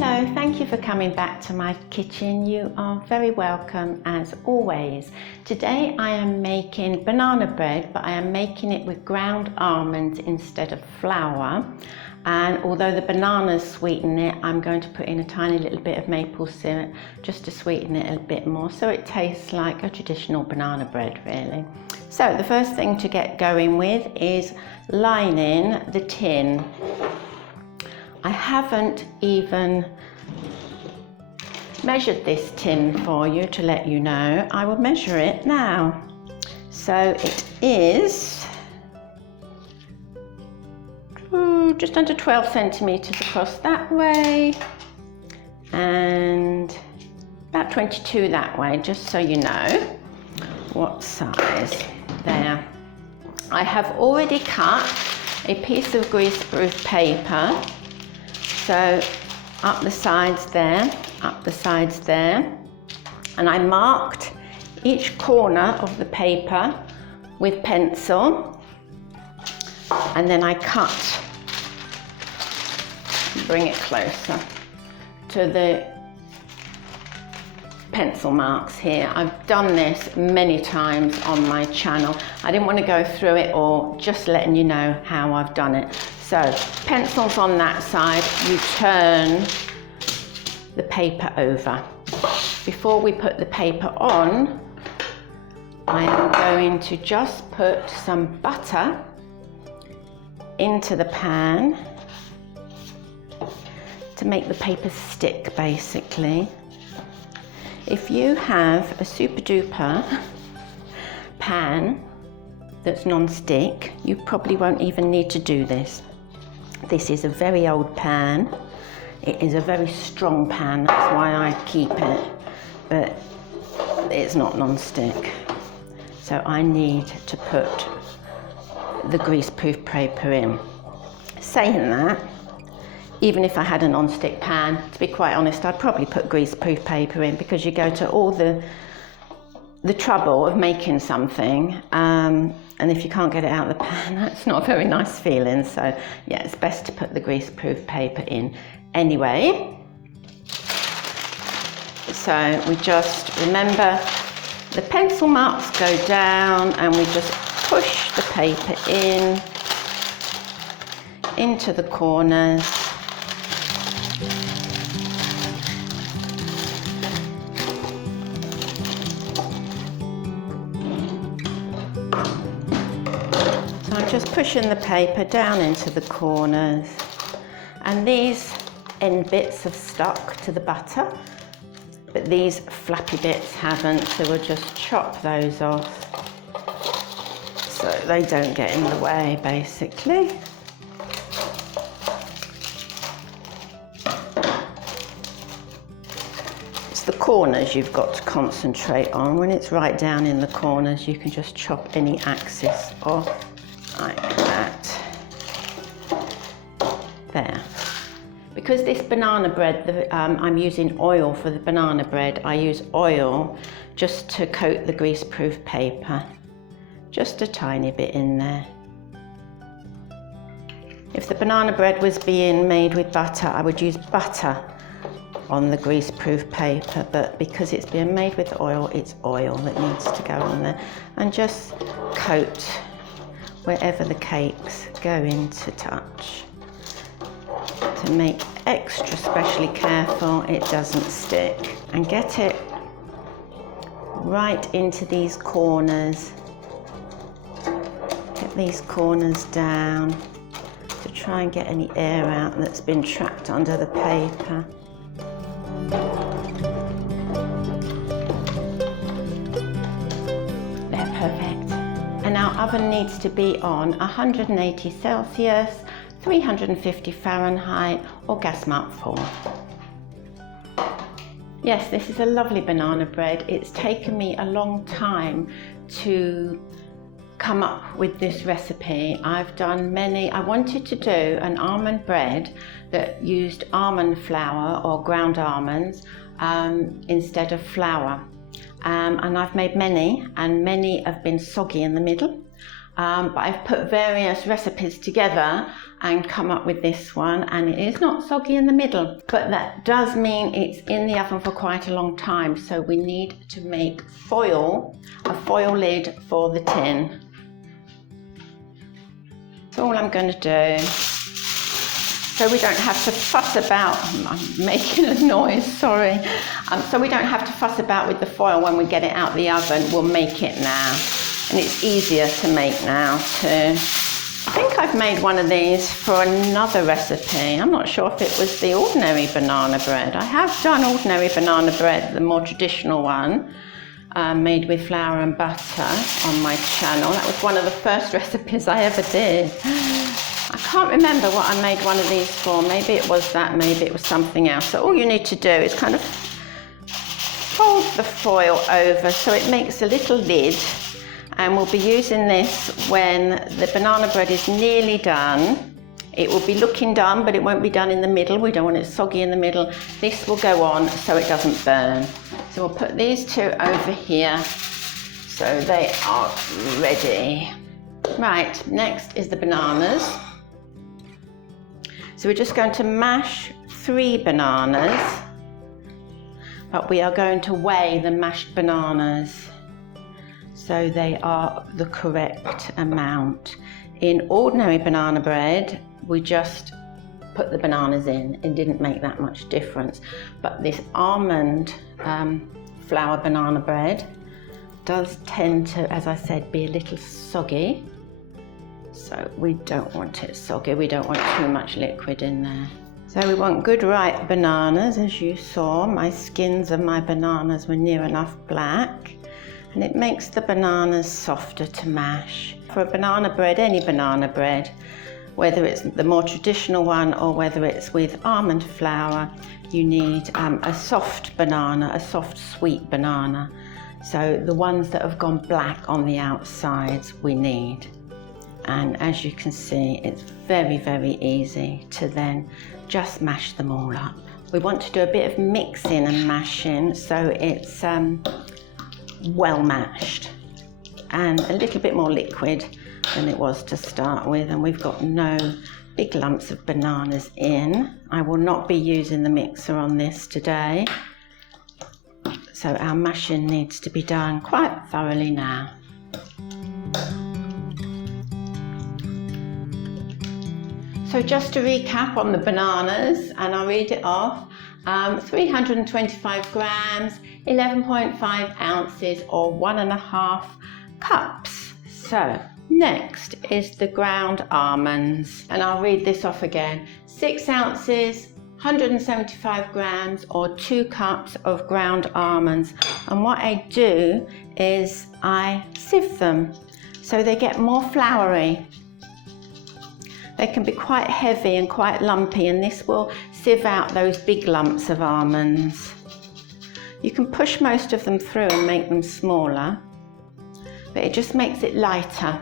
Hello, thank you for coming back to my kitchen. You are very welcome as always. Today I am making banana bread, but I am making it with ground almonds instead of flour. And although the bananas sweeten it, I'm going to put in a tiny little bit of maple syrup just to sweeten it a bit more, so it tastes like a traditional banana bread really. So the first thing to get going with is lining the tin. I haven't even measured this tin for you to let you know. I will measure it now. So it is just under 12 centimetres across that way and about 22 that way, just so you know what size. There. I have already cut a piece of greaseproof paper. So up the sides there, and I marked each corner of the paper with pencil, and then I cut, bring it closer to the pencil marks here. I've done this many times on my channel. I didn't want to go through it all, just letting you know how I've done it. So, pencils on that side, you turn the paper over. Before we put the paper on, I am going to just put some butter into the pan to make the paper stick, basically. If you have a super duper pan that's non-stick, you probably won't even need to do this. This is a very old pan. It is a very strong pan, that's why I keep it, but it's not non-stick. So I need to put the greaseproof paper in. Saying that, even if I had a non-stick pan, to be quite honest, I'd probably put greaseproof paper in, because you go to all the trouble of making something, and if you can't get it out of the pan, that's not a very nice feeling. So yeah, it's best to put the greaseproof paper in anyway. So we just remember the pencil marks go down, and we just push the paper into the corners. Just pushing the paper down into the corners, and these end bits have stuck to the butter, but these flappy bits haven't, so we'll just chop those off so they don't get in the way, basically. It's the corners you've got to concentrate on. When it's right down in the corners, you can just chop any axis off. Like that. There. Because this banana bread, I'm using oil for the banana bread, I use oil just to coat the greaseproof paper. Just a tiny bit in there. If the banana bread was being made with butter, I would use butter on the greaseproof paper, but because it's being made with oil, it's oil that needs to go on there. And just coat wherever the cakes go into touch, to make extra specially careful it doesn't stick, and get it right into these corners. Get these corners down to try and get any air out that's been trapped under the paper. They're perfect. And our oven needs to be on 180 Celsius, 350 Fahrenheit, or gas mark 4. Yes, this is a lovely banana bread. It's taken me a long time to come up with this recipe. I've done many. I wanted to do an almond bread that used almond flour or ground almonds instead of flour. And I've made many, and many have been soggy in the middle. but I've put various recipes together and come up with this one, and it is not soggy in the middle, but that does mean it's in the oven for quite a long time, so we need to make a foil lid for the tin. That's all I'm going to do, so we don't have to fuss about, I'm making a noise, sorry, so we don't have to fuss about with the foil when we get it out the oven. We'll make it now, and it's easier to make now too. I think I've made one of these for another recipe. I'm not sure if it was the ordinary banana bread. I have done ordinary banana bread, the more traditional one, made with flour and butter on my channel. That was one of the first recipes I ever did. I can't remember what I made one of these for. Maybe it was that, maybe it was something else. So all you need to do is kind of fold the foil over so it makes a little lid. And we'll be using this when the banana bread is nearly done. It will be looking done, but it won't be done in the middle. We don't want it soggy in the middle. This will go on so it doesn't burn. So we'll put these two over here so they are ready. Right, next is the bananas. So we're just going to mash 3 bananas, but we are going to weigh the mashed bananas so they are the correct amount. In ordinary banana bread, we just put the bananas in. It didn't make that much difference. But this almond flour banana bread does tend to, as I said, be a little soggy. So we don't want it soggy. We don't want too much liquid in there. So we want good ripe bananas. As you saw, my skins of my bananas were near enough black. And it makes the bananas softer to mash. For a banana bread, any banana bread, whether it's the more traditional one or whether it's with almond flour, you need a soft banana, a soft sweet banana. So the ones that have gone black on the outsides we need. And as you can see, it's very, very easy to then just mash them all up. We want to do a bit of mixing and mashing so it's well mashed and a little bit more liquid than it was to start with, and we've got no big lumps of bananas in. I will not be using the mixer on this today, so our mashing needs to be done quite thoroughly now. So just to recap on the bananas, and I'll read it off, 325 grams, 11.5 ounces or 1.5 cups. So next is the ground almonds, and I'll read this off again. 6 ounces, 175 grams or 2 cups of ground almonds. And what I do is I sieve them so they get more floury. They can be quite heavy and quite lumpy, and this will sieve out those big lumps of almonds. You can push most of them through and make them smaller, but it just makes it lighter.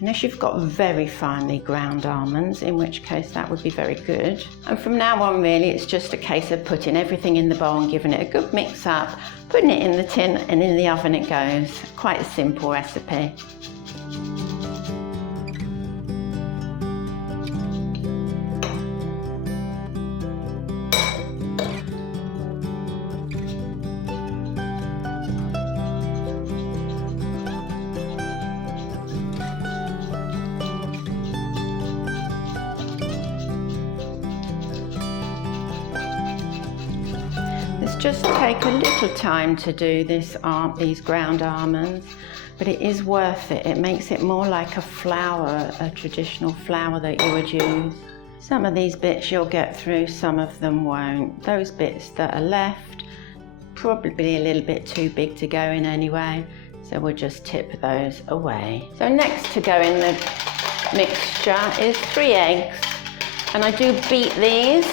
Unless you've got very finely ground almonds, in which case that would be very good. And from now on really it's just a case of putting everything in the bowl and giving it a good mix up, putting it in the tin, and in the oven it goes. Quite a simple recipe. Just take a little time to do this, these ground almonds, but it is worth it. It makes it more like a flour, a traditional flour that you would use. Some of these bits you'll get through, some of them won't. Those bits that are left, probably a little bit too big to go in anyway, so we'll just tip those away. So next to go in the mixture is 3 eggs, and I do beat these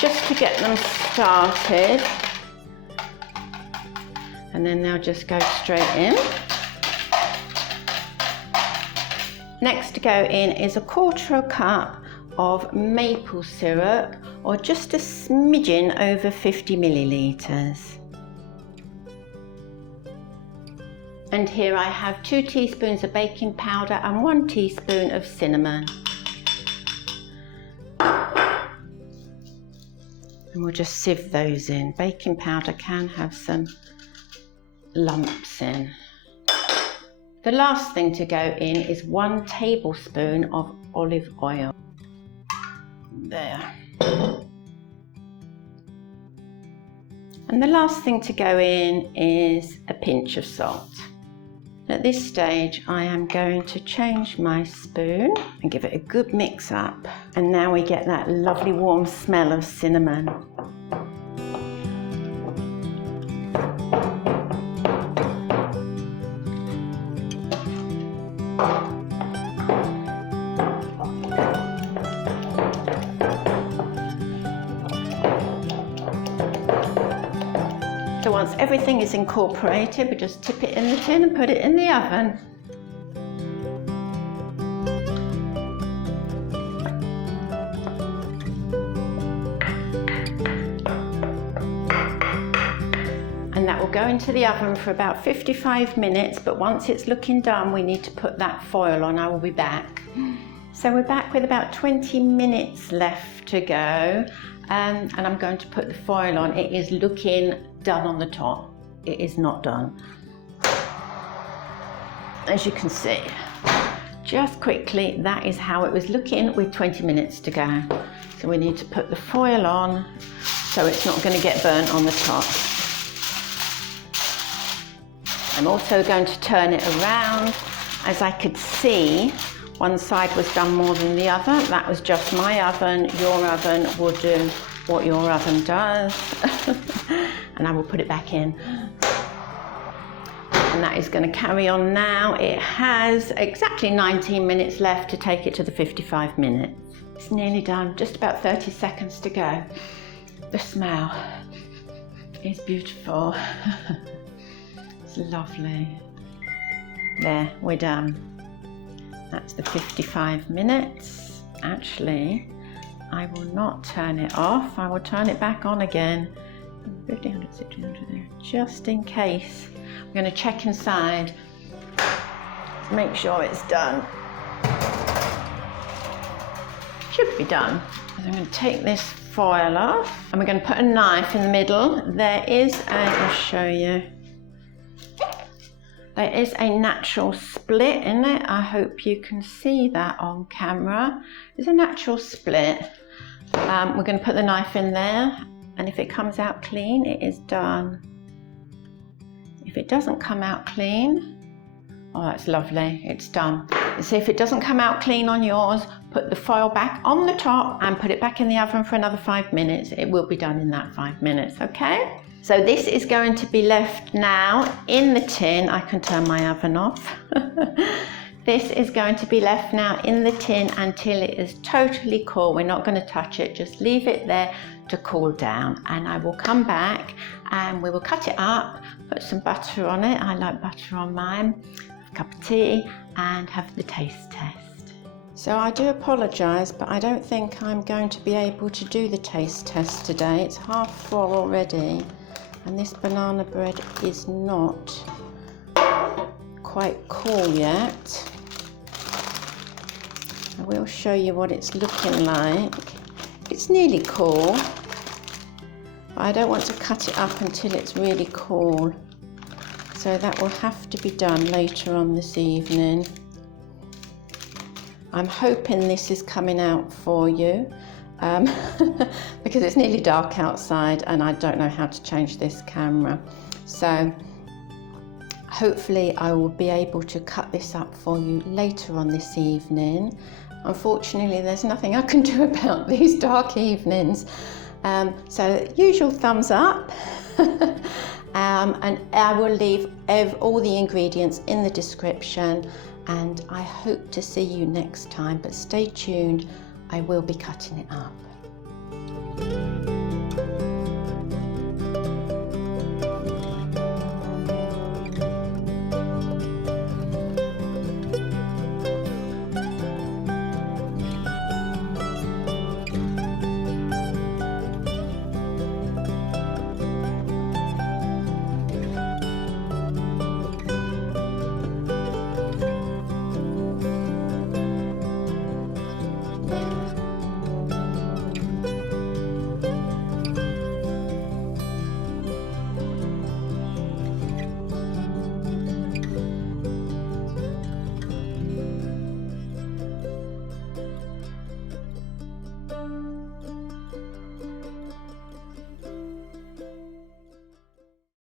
just to get them started, and then they'll just go straight in. Next to go in is 1/4 cup of maple syrup, or just a smidgen over 50 millilitres. And here I have 2 teaspoons of baking powder and 1 teaspoon of cinnamon. And we'll just sieve those in. Baking powder can have some lumps in. The last thing to go in is 1 tablespoon of olive oil. There. And the last thing to go in is a pinch of salt. At this stage, I am going to change my spoon and give it a good mix up. And now we get that lovely warm smell of cinnamon. So once everything is incorporated, we just tip it in the tin and put it in the oven. And that will go into the oven for about 55 minutes, but once it's looking done, we need to put that foil on. I will be back. So we're back with about 20 minutes left to go, and I'm going to put the foil on. It is looking done on the top. It is not done. As you can see, just quickly, that is how it was looking with 20 minutes to go. So we need to put the foil on so it's not going to get burnt on the top. I'm also going to turn it around. As I could see, one side was done more than the other. That was just my oven. Your oven will do what your oven does. And I will put it back in. And that is going to carry on now. It has exactly 19 minutes left to take it to the 55 minutes. It's nearly done, just about 30 seconds to go. The smell is beautiful. It's lovely. There, we're done. That's the 55 minutes. Actually, I will not turn it off. I will turn it back on again. 1500, 1600 there, just in case. I'm going to check inside to make sure it's done. Should be done. I'm going to take this foil off and we're going to put a knife in the middle. There is I'll show you. There is a natural split in it. I hope you can see that on camera. There's a natural split. We're going to put the knife in there, and if it comes out clean, it is done. If it doesn't come out clean, oh, that's lovely, it's done. And so if it doesn't come out clean on yours, put the foil back on the top and put it back in the oven for another 5 minutes. It will be done in that 5 minutes, okay? So this is going to be left now in the tin. I can turn my oven off. This is going to be left now in the tin until it is totally cool. We're not going to touch it, just leave it there to cool down. And I will come back and we will cut it up, put some butter on it. I like butter on mine, a cup of tea, and have the taste test. So I do apologise, but I don't think I'm going to be able to do the taste test today. It's 4:30 already. And this banana bread is not quite cool yet. I will show you what it's looking like. It's nearly cool, but I don't want to cut it up until it's really cool. So that will have to be done later on this evening. I'm hoping this is coming out for you. Because it's nearly dark outside and I don't know how to change this camera. So hopefully I will be able to cut this up for you later on this evening. Unfortunately, there's nothing I can do about these dark evenings. So usual thumbs up. And I will leave all the ingredients in the description, and I hope to see you next time, but stay tuned. I will be cutting it up.